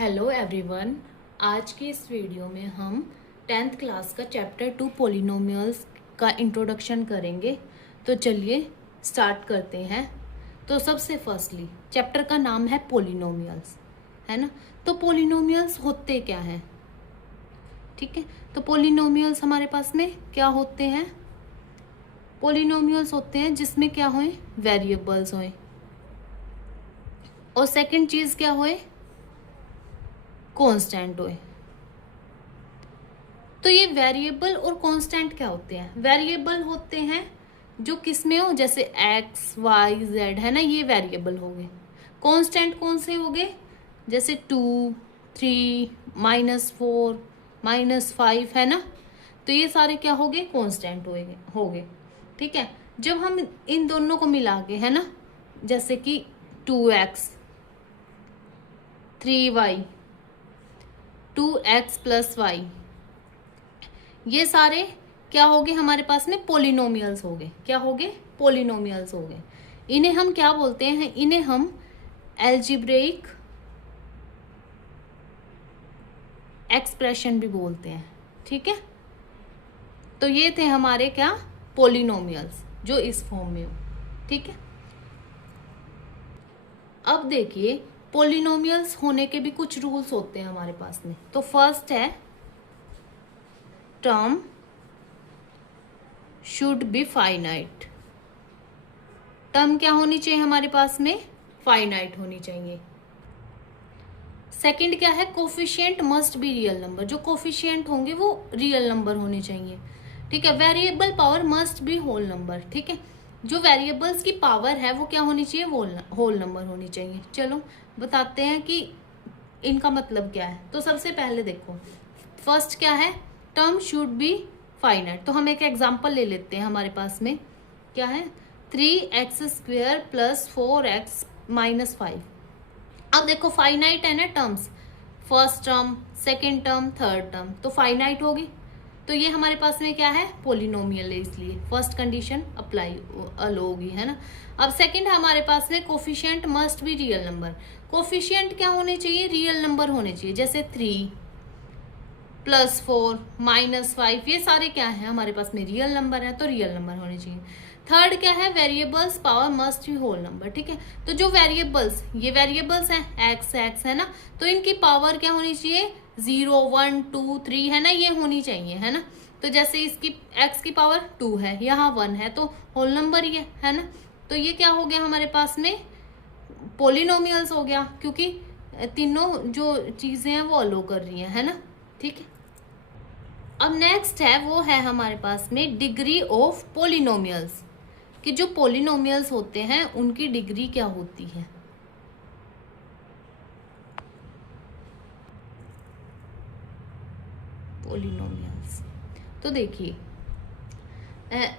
Hello everyone. आज की इस वीडियो में हम 10th क्लास का चैप्टर 2 पॉलिनोमियल्स का इंट्रोडक्शन करेंगे। तो चलिए स्टार्ट करते हैं। तो सबसे फर्स्टली चैप्टर का नाम है पॉलिनोमियल्स, है ना। तो पॉलिनोमियल्स होते क्या हैं, ठीक है। तो पॉलिनोमियल्स हमारे पास में क्या होते हैं, पॉलिनोमियल्स होते हैं जिसमें क्या होए, वेरिएबल्स होए, और सेकंड चीज क्या होए, कांस्टेंट होए। तो ये वेरिएबल और कांस्टेंट क्या होते हैं, वेरिएबल होते हैं जो किस में हो, जैसे एक्स वाई जेड, है ना, ये वेरिएबल हो गए। कांस्टेंट कौन से हो गए, जैसे 2, 3, -4, -5, है ना। तो ये सारे क्या हो गए, कांस्टेंट हो गए, ठीक है। जब हम इन दोनों को मिला के, है ना, जैसे कि 2x 3y 2x + y, ये सारे क्या हो गए हमारे पास में, पोलिनोमियल्स हो गए। क्या हो गए, पोलिनोमियल्स हो गए। इन्हें हम क्या बोलते हैं, इन्हें हम एल्जेब्रिक एक्सप्रेशन भी बोलते हैं, ठीक है। तो ये थे हमारे क्या, पोलिनोमियल्स जो इस फॉर्म में हो, ठीक है। अब देखिए पोलिनोमियल्स होने के भी कुछ रूल्स होते हैं हमारे पास में। तो फर्स्ट है term should be finite. Term क्या होनी चाहिए हमारे पास में, फाइनाइट होनी चाहिए। सेकंड क्या है, coefficient must be real number. जो कोफिशिएंट होंगे वो रियल नंबर होने चाहिए, ठीक है। Variable power must be whole number, ठीक है। जो वेरिएबल्स की पावर है वो क्या होनी चाहिए, होल नंबर होनी चाहिए। चलो बताते हैं कि इनका मतलब क्या है। तो सबसे पहले देखो, फर्स्ट क्या है, टर्म शुड बी फाइनाइट। तो हम एक एग्जांपल ले लेते हैं। हमारे पास में क्या है, 3x² + 4x - 5। अब देखो फाइनाइट है ना terms, first term, second term, third term, तो फाइनाइट होगी। तो ये हमारे पास में क्या है, पोलिनोमियल है, इसलिए फर्स्ट कंडीशन अप्लाई होगी, है ना। अब सेकंड हमारे पास में coefficient must be real number. Coefficient क्या होने चाहिए, रियल नंबर होने चाहिए। जैसे 3 + 4 - 5, ये सारे क्या है हमारे पास में, रियल नंबर है, तो रियल नंबर होने चाहिए। थर्ड क्या है, variables power must be whole number, ठीक है। तो जो वेरिएबल्स, ये वेरिएबल्स हैं एक्स है ना, तो इनकी पावर क्या होनी चाहिए, 0, 1, 2, 3, है ना, ये होनी चाहिए, है ना। तो जैसे इसकी एक्स की पावर 2 है, यहाँ 1 है, तो होल नंबर ही है ना। तो ये क्या हो गया हमारे पास में, पोलिनोमियल्स हो गया, क्योंकि तीनों जो चीजें हैं वो अलो कर रही है ना, ठीक है। अब नेक्स्ट है, वो है हमारे पास में डिग्री ऑफ पोलिनोमियल्स, कि जो पोलिनोमियल्स होते हैं उनकी डिग्री क्या होती है। पोलिनोमियल्स, तो देखिए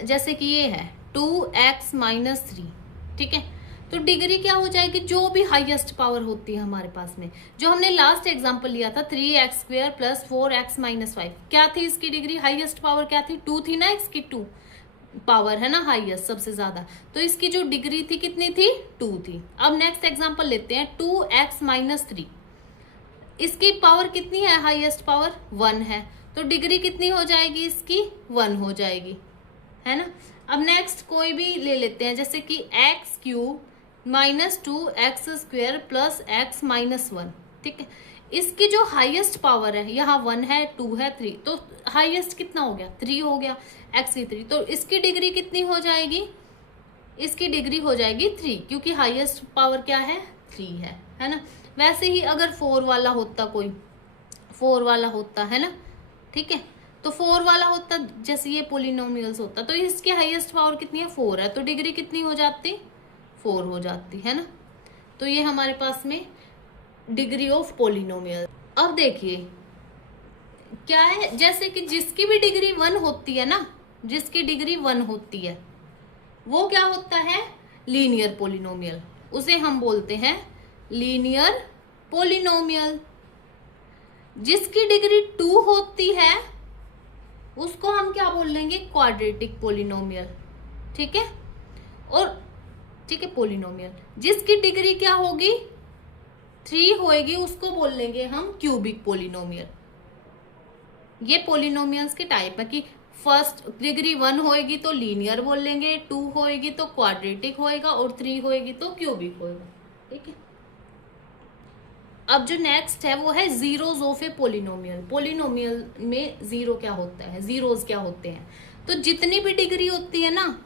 जैसे कि ये है 2x - 3, ठीक है। तो डिग्री क्या हो जाएगी, जो भी हाईएस्ट पावर होती है हमारे पास में। जो हमने लास्ट एग्जांपल लिया था 3x² + 4x - 5, क्या थी इसकी डिग्री, हाईएस्ट पावर क्या थी, 2 थी ना, इसकी 2 पावर है ना, हाईएस्ट सबसे ज्यादा। तो इसकी जो डिग्री थी कितनी थी, 2 थी। अब नेक्स्ट एग्जांपल लेते हैं 2x - 3, इसकी पावर कितनी है, हाईएस्ट पावर 1 है, तो डिग्री कितनी हो जाएगी इसकी, 1 हो जाएगी, है ना। अब नेक्स्ट कोई भी ले लेते हैं, जैसे कि x³ - 2x² + x - 1, ठीक है। इसकी जो हाईएस्ट पावर है, यहाँ 1 है, 2 है, 3, तो हाईएस्ट कितना हो गया, 3 हो गया, x की 3, तो इसकी डिग्री कितनी हो जाएगी, इसकी डिग्री हो जाएगी 3, क्योंकि हाईएस्ट पावर क्या है, 3 है ना। वैसे ही अगर 4 वाला होता, कोई 4 वाला होता, है ना, ठीक है, तो 4 वाला होता, जैसे ये पोलिनोमियल्स होता, तो इसकी हाईएस्ट पावर कितनी है, 4 है, तो डिग्री कितनी हो जाती, 4 हो जाती, है ना। तो ये हमारे पास में डिग्री ऑफ पोलिनोमियल। अब देखिए क्या है, जैसे कि जिसकी भी डिग्री 1 होती है ना, जिसकी डिग्री 1 होती है वो क्या होता है, लीनियर पोलिनोमियल, उसे हम बोलते हैं लीनियर पोलिनोमियल। जिसकी डिग्री 2 होती है उसको हम क्या बोल लेंगे, क्वाड्रेटिक पोलिनोमियल, ठीक है। और ठीक है, पोलिनोमियल जिसकी डिग्री क्या होगी, 3 होएगी उसको बोल लेंगे हम क्यूबिक पोलिनोमियल। ये पोलिनोमियल्स के टाइप है कि फर्स्ट डिग्री 1 होएगी तो लीनियर बोल लेंगे, 2 होएगी तो क्वाड्रेटिक होएगा और 3 होएगी तो क्यूबिक होएगा। ठीक है, अब जो नेक्स्ट है वो है zeros of A polynomial. Polynomial में जीरो क्या होता है, जीरोज क्या होते हैं। तो जितनी भी डिग्री होती है ना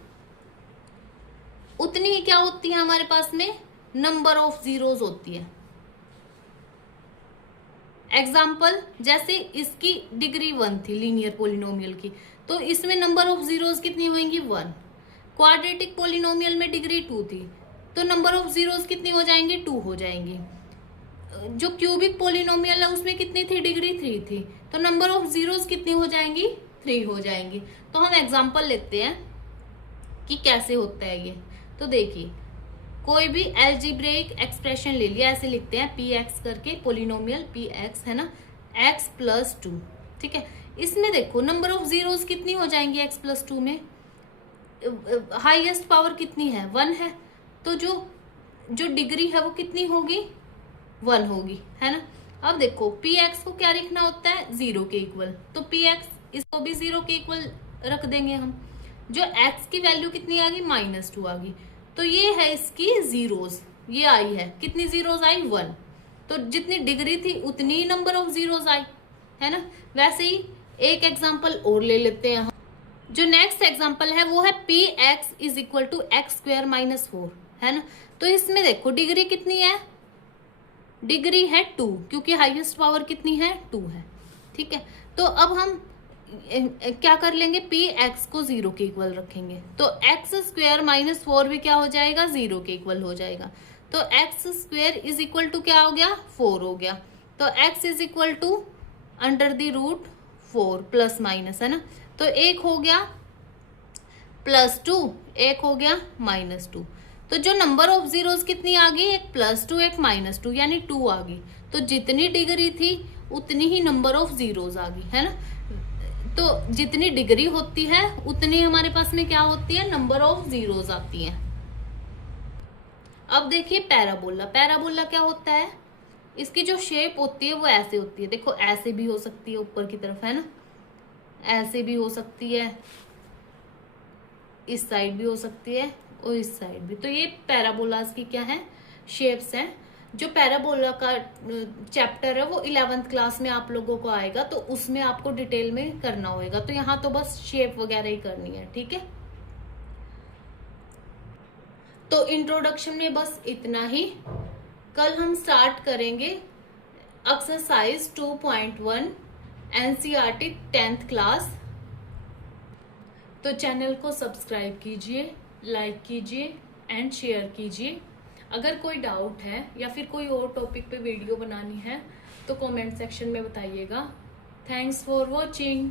उतनी ही क्या होती है हमारे पास में नंबर ऑफ जीरोज होती है। एग्जाम्पल जैसे इसकी डिग्री 1 थी लीनियर पोलिनोमियल की, तो इसमें नंबर ऑफ जीरोज कितनी होंगी 1। क्वाड्रेटिक पोलिनोमियल में डिग्री 2 थी तो नंबर ऑफ जीरोज कितनी हो जाएंगी 2 हो जाएंगी। जो क्यूबिक पोलिनोमियल है उसमें कितनी थी डिग्री 3 थी तो नंबर ऑफ जीरोज कितनी हो जाएंगी 3 हो जाएंगी। तो हम एग्जाम्पल लेते हैं कि कैसे होता है ये। तो देखिए कोई भी एल्जीब्रेक एक्सप्रेशन ले लिया, ऐसे लिखते हैं पी एक्स करके पोलिनोमियल पी एक्स है ना, एक्स प्लस 2। ठीक है, इसमें देखो नंबर ऑफ जीरोज कितनी हो जाएंगी एक्स प्लस 2 में, हाईएस्ट पावर कितनी है 1 है, तो जो डिग्री है वो कितनी होगी 1 होगी, है ना। अब देखो पी एक्स को क्या लिखना होता है 0 के इक्वल, तो पी एक्स इसको भी 0 के इक्वल रख देंगे हम। जो एक्स की वैल्यू कितनी आ गई -2 आ गई, तो ये है इसकी जीरोज, ये आई है कितनी जीरोज आई 1, तो जितनी डिग्री थी उतनी ही नंबर ऑफ जीरोज आई, है ना। वैसे ही एक एग्जांपल और ले लेते हैं हम। जो नेक्स्ट एग्जांपल है वो है P x is equal to x square -4, है ना। तो इसमें देखो डिग्री कितनी है, डिग्री है 2 क्योंकि हाईएस्ट पावर कितनी है 2 है। ठीक है, तो अब हम क्या कर लेंगे पी एक्स को 0 के इक्वल रखेंगे, तो एक्स स्क्वायर -4 भी क्या हो जाएगा 0 के इक्वल हो जाएगा। तो x square is equal to क्या हो गया 4 हो गया, तो x is equal to √4 plus minus, है ना। तो एक हो गया +2, एक हो गया -2। तो जो नंबर ऑफ जीरोस कितनी आ गई, एक +2 एक -2 यानी 2 आ गई। तो जितनी डिग्री थी उतनी ही नंबर ऑफ जीरोस आ गई, है ना। तो जितनी डिग्री होती है उतनी हमारे पास में क्या होती है नंबर ऑफ जीरोस आती हैं। अब देखिए पैराबोला, पैराबोला क्या होता है, इसकी जो शेप होती है वो ऐसे होती है, देखो ऐसे भी हो सकती है ऊपर की तरफ, है ना, ऐसे भी हो सकती है, इस साइड भी हो सकती है और इस साइड भी। तो ये पैराबोलास की क्या है शेप्स हैं। जो पैराबोला का चैप्टर है वो 11th क्लास में आप लोगों को आएगा, तो उसमें आपको डिटेल में करना होगा। तो यहाँ तो बस शेप वगैरह ही करनी है, ठीक है। तो इंट्रोडक्शन में बस इतना ही। कल हम स्टार्ट करेंगे एक्सरसाइज 2.1 एनसीईआरटी 10th क्लास। तो चैनल को सब्सक्राइब कीजिए, लाइक कीजिए एंड शेयर कीजिए। अगर कोई डाउट है या फिर कोई और टॉपिक पे वीडियो बनानी है तो कमेंट सेक्शन में बताइएगा। Thanks for watching.